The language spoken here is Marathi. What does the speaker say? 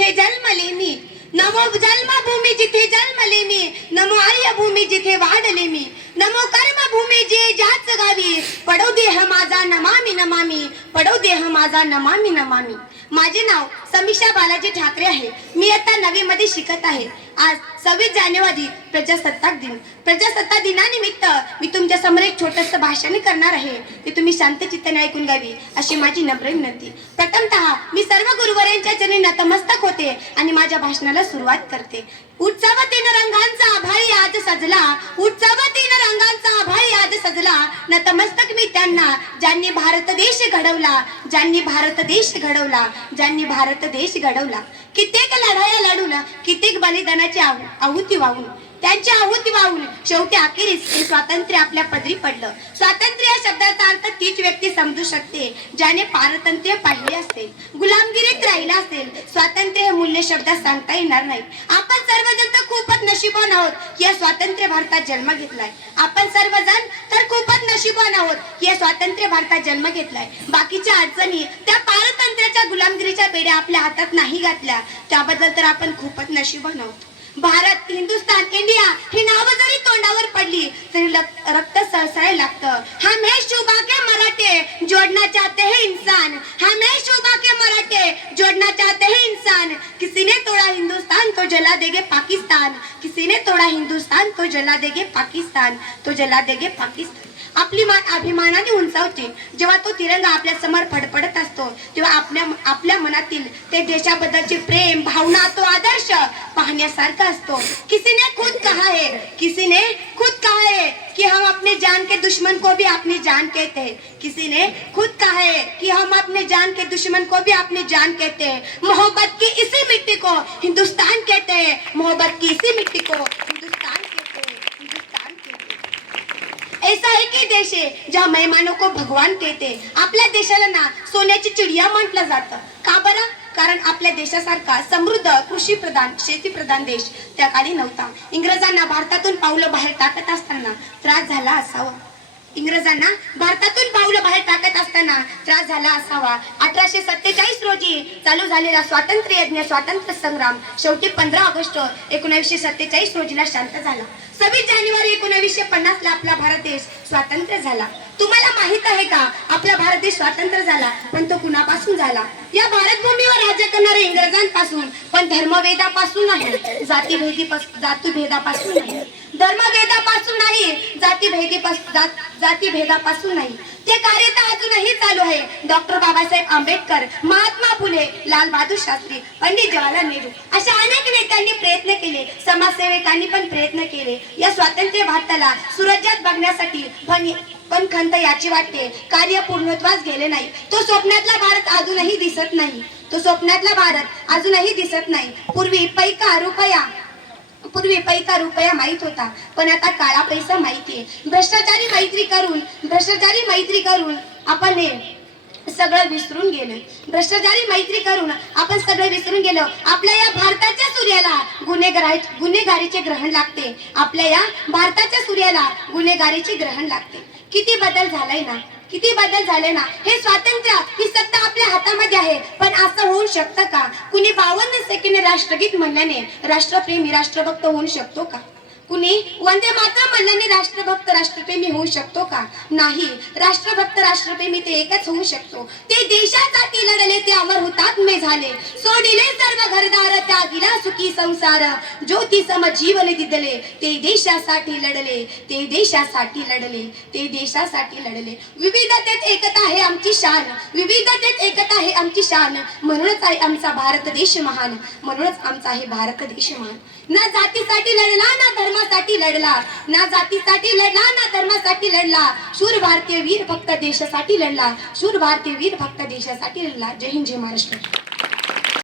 जिथे जन्मले मी नमो जन्मभूमी जिथे जन्मले मी नमो आर्यभूमी जिथे वाढले मी नमो कर्म कर्मभूमी जे ज्याच गावी पडव देह माझा नमामी नमामी पडव देह माझा नमामी नमामी. माझे नाव समीक्षा बालाजी ठाकरे आहे. मी आता नवी मध्ये शिकत आहे. आज सव्वीस जानेवारी प्रजासत्ताक दिन. प्रजासत्ताक दिनानिमित्त मी तुमच्यासमोर एक छोटस भाषण करणार आहे. ते तुम्ही शांत चित्ताने ऐकून घ्यावी अशी माझी नम्र विनंती. प्रथमतः मी सर्व गुरुवऱ्यांच्या चरणी नतमस्तक होते आणि माझ्या भाषणाला सुरुवात करते. उत्सवतीन रंगांचा आभाळी आज सजला. उत्सव आभाळी नतमस्तक मी त्यांना ज्यांनी भारत देश घडवला ज्यांनी भारत देश घडवला ज्यांनी भारत देश घडवला. कित्येक लढाया लढून कित्येक बलिदानाची आहुती वाहून त्यांची आहुती वाहून शेवटी अखेरीस हे स्वातंत्र्य आपल्या पदरी पडलं. स्वातंत्र्य या शब्दाचा अर्थ तीच व्यक्ती समजू शकते ज्याने पारतंत्र्य पाहिले असेल गुलामगिरीत राहिला असेल. स्वातंत्र्य हे मूल्य शब्दात सांगता येणार नाही. आपण सर्वजण तर खूपच नशिबान आहोत की या स्वातंत्र्य भारतात जन्म घेतलाय. आपण सर्वजण आहोत. या स्वातंत्र्य भारतात जन्म घेतलाय. बाकीच्या अडचणी त्या पारतंत्र्याच्या गुलामगिरीच्या बेड्या आपल्या हातात नाही घातल्या. त्याबद्दल तर आपण खूपच नशीबन आहोत. भारत हिंदुस्थान इंडिया ही नावं जरी तोंडावर पडली तरी रक्त सळसळायला लागतं. हम है शुभा के मराठे जोड़ना चाहते हैं इंसान हम है शुभा के मराठे जोड़ना चाहते हैं इंसान किसी ने तोड़ा हिंदुस्तान तो जला देंगे पाकिस्तान. किसी ने तोड़ा हिंदुस्तान तो जला देंगे पाकिस्तान. तो जला देंगे पाकिस्तान. आपली मान अभिमानाने उंचावते. जेव्हा तो तिरंगा आपल्यासमोर फडफडत असतो तेव्हा आपल्या आपल्या मनातील ते देशाबद्दलचे प्रेम भावना तो आदर्श पाहण्यासारखा असतो. किसीने खुद कहा है किसीने खुद कहा है कि हम अपने जान के दुश्मन को भी अपनी जान कहते हैं. किसी ने खुद कहा है कि हम अपने जान के दुश्मन को भी अपनी जान कहते हैं. मोहब्बत की इसी मिट्टी को हिंदुस्तान कहते हैं. मोहब्बत की इसी मिट्टी को हिंदुस्तान कहते हैं हिंदुस्तान कहते हैं ऐसा एक ही देश है ज्या मेहमानों को भगवान कहते आपल्या देशाला ना सोन्याची चिडिया म्हटलं जातं. का बरं? कारण आपल्या देशासारखा समृद्ध कृषी प्रधान शेती प्रधान देश त्या काळी नव्हता. इंग्रजांना भारतातून पावलं बाहेर टाकत असताना त्रास झाला असावा. इंग्रजांना भारतातून पाऊल बाहेर टाकत असताना त्रास झाला असावा. अठराशे सत्तेचाळीस रोजी चालू झालेला स्वातंत्र्य यज्ञ स्वातंत्र्य संग्राम शेवटी पंधरा ऑगस्ट एकोणीसशे सत्तेचाळीस रोजीला शांत झाला. सव्वीस जानेवारी एकोणीसशे पन्नास ला आपला भारत देश स्वातंत्र्य झाला. तुम्हाला माहीत आहे का? आपला भारत देश स्वातंत्र्य झाला पण तो कुणापासून झाला? या भारत भूमीवर राज्य करणाऱ्या इंग्रजांपासून पण धर्मभेदापासून नाही जातीभेदी जातीभेदापासून नाही. धर्मभेदापासून नाही जातीभेदी जातीभेदापासून नाही. ते कार्य तर अजूनही चालू आहे. डॉक्टर बाबासाहेब आंबेडकर महात्मा फुले लाल बहादूर शास्त्री पंडित जवाहरलाल नेहरू अशा अनेक नेत्यांनी प्रयत्न केले समाजसेवकांनी पण प्रयत्न केले. या स्वातंत्र्य भारताला सुरज्यात बघण्यासाठी पण खंत याची वाटते. कार्य पूर्णत्वास गेले नाही. तो स्वप्नातला भारत अजूनही दिसत नाही. तो स्वप्नातला भारत अजूनही दिसत नाही. पूर्वी पैका रुपया. पूर्वी पैका रुपया माहीत होता. पण आता काळा पैसा माहितीये भ्रष्टाचारी मैत्री करून भ्रष्टाचारी मैत्री करून आपण हे सगळं विसरून गेलो भ्रष्टाचारी मैत्री करून आपण सगळं विसरून गेलो. आपल्या या भारताच्या सूर्याला गुन्हेगारी गुन्हेगारीचे ग्रहण लागते. आपल्या या भारताच्या सूर्याला गुन्हेगारीचे ग्रहण लागते. किती बदल झालाय ना? किती बदल झाले ना? हे स्वातंत्र्य ही सत्ता आपल्या हातामध्ये आहे. पण असं होऊ शकतं का? कुणी बावन्न सेकंड राष्ट्रगीत म्हणल्याने राष्ट्रप्रेमी राष्ट्रभक्त होऊ शकतो का? कुणी? वंदे मातरम म्हणल्याने राष्ट्रभक्त राष्ट्रप्रेमी होऊ शकतो का? नाही. राष्ट्रभक्त राष्ट्रप्रेमी ते एकच होऊ शकतो. ते देशासाठी लढले ते अमर हुतात्मे झाले. सोडिले सर्व घरदार त्यागिला सुखी संसार. ज्योती सम जीवन दिदले ते देशासाठी लढले ते देशासाठी लढले ते देशासाठी लढले. विविधतेत एकता आहे आमची शान. विविधतेत एकता आहे आमची शान. म्हणूनच आहे आमचा भारत देश महान. म्हणूनच आमचा आहे भारत देश महान. ना जातीसाठी लढला ना धर्मासाठी लढला ना जातीसाठी लढला ना धर्मासाठी लढला. शूर भारतीय वीर भक्त देशासाठी लढला. शूर भारतीय वीर भक्त देशासाठी लढला. जय हिंद जय महाराष्ट्र.